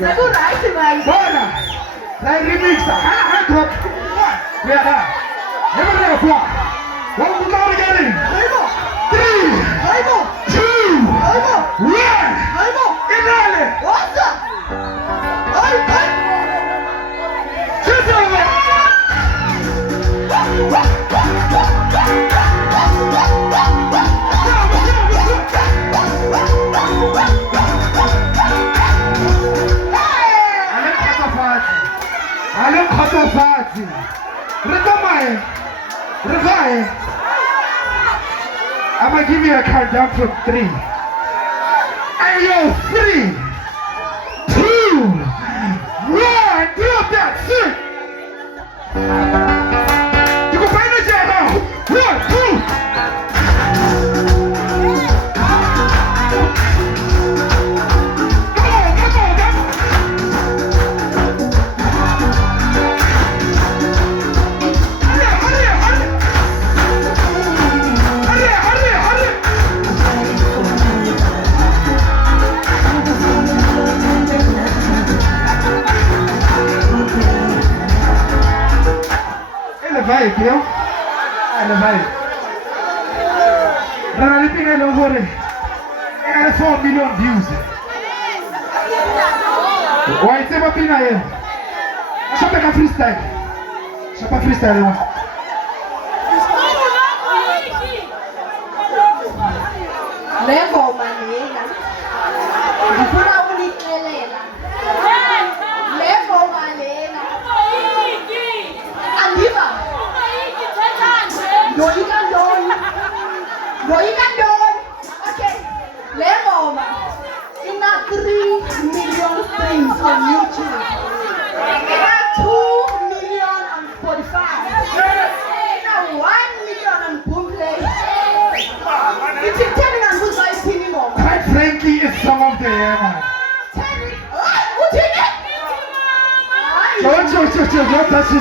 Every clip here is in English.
Right, man. Bona. Like remixa. Hand drop. Yeah. Never there for. One more down again. 3, 2, 1. Inale. What's up? Hey. Allez, kgotsofadi. Re tsamaye. Re vae. I'm gonna give you a countdown from 3. And you're 3, 2, 1. Drop that shit. You can find the jam now. 1, 2. Vibe, yo. The vibe. Rana lipinga ile ngore. Ina 4 million views. Waitema pina ye. Shapa ka freestyle. Shapa freestyle yo. Lego manena. Ngifuna ukunikelela. Lego manena. Andiba. Loyika Don. Okay. Lengoma. Ina 3 million streams on YouTube. Ina 2,045,000. Ina 1,000,000 on Boomplay. It's telling us who's my singing on. Quite frankly, it's some of the year, man. What's in it? Don't touch it.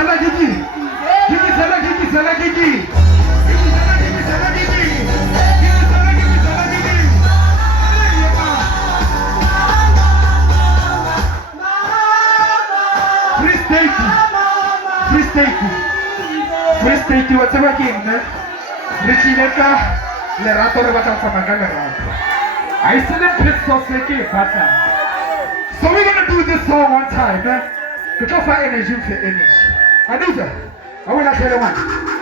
sala Gigi. Gigi sala Gigi sala Gigi. Gigi sala Gigi sala Gigi. Gigi sala Gigi sala Gigi. Free state. Free state. Free state wa tseba ke eng re tsile ka lerato re batla tsamaya ka lerato. I see the piss sauce like a pattern. So we're gonna do this song one time, to go for energy for energy. Anita, I will not tell you one.